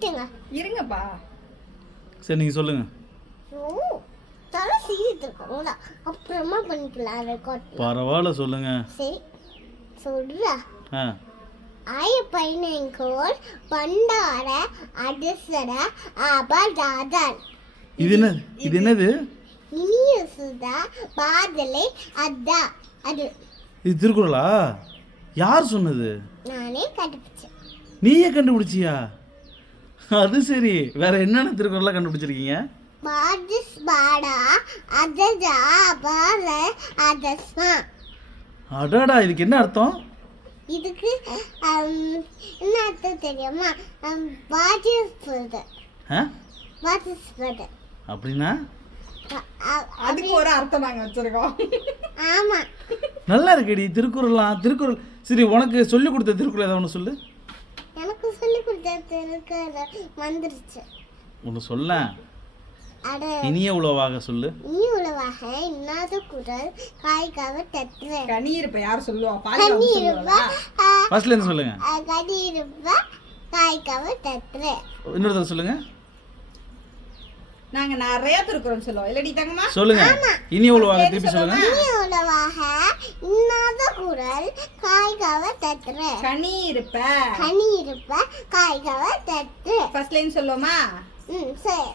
விட்டுங்க. இருங்கப்பா. சரி நீங்கள் சொல்லுங்க. தலை சீரிட்டு இருக்கோங்களா, அப்புறமா பண்ணிக்கலாம் ரெக்கார்ட். பரவாயில்ல சொல்லுங்க. சரி சொல்றா. ஆ ஆயப்பையனோர் பண்டார அடிசர அபதாதன். இது என்னது? இனியசுதா பாதலை அதா அது. இது திருக்குறளா? யார் சொன்னது? நானே கண்டுபிடிச்சேன். நீயே கண்டுபிடிச்சியா? அது சரி. வேற என்னென்ன திருக்குறளா கண்டுபிடிச்சிருக்கீங்க? பாதிஸ் பாடா அதஜா பால அதஸ்மா. அடாடா, இதுக்கு என்ன அர்த்தம்? இதுக்கு என்ன அர்த்தம் தெரியுமா? பாதிஸ்பது. பாதிஸ்பது அப்படின்னா அதுக்கு ஒரு அர்த்தம் நாங்க வச்சிருக்கோம். ஆமா, நல்லா இருக்குடி திருக்குறள்லாம். திருக்குறள் சரி, உனக்கு சொல்லி கொடுத்த திருக்குறள் ஏதாவது ஒன்று சொல்லு. எனக்கு சொல்லி கொடுத்த திருக்குறள் வந்துருச்சு. ஒன்று சொல்ல. அட இனிய உளவாக சொல்லு. நீ உளவாக இன்னாத குரல் காய்காவ தத்துவ. கண்ணீர் யார் சொல்லுவா? கண்ணீருவா ஃபர்ஸ்ட்ல இருந்து சொல்லுங்க. கண்ணீருவா காய்காவ தத்துவ. இன்னொரு தடவை சொல்லுங்க. நாங்க நிறைய திருக்குறள் சொல்லுவோம். இல்லடி தங்கம்மா? சொல்லுங்க. இனிய உளவாக திருப்பி சொல்லுங்க. நீ உளவாக இன்னாத குரல் காய்காவ தத்துவ. கண்ணீருப்ப கண்ணீருப்ப காய்காவ தத்துவ. ஃபர்ஸ்ட் லைன் சொல்லுவோமா? சரி.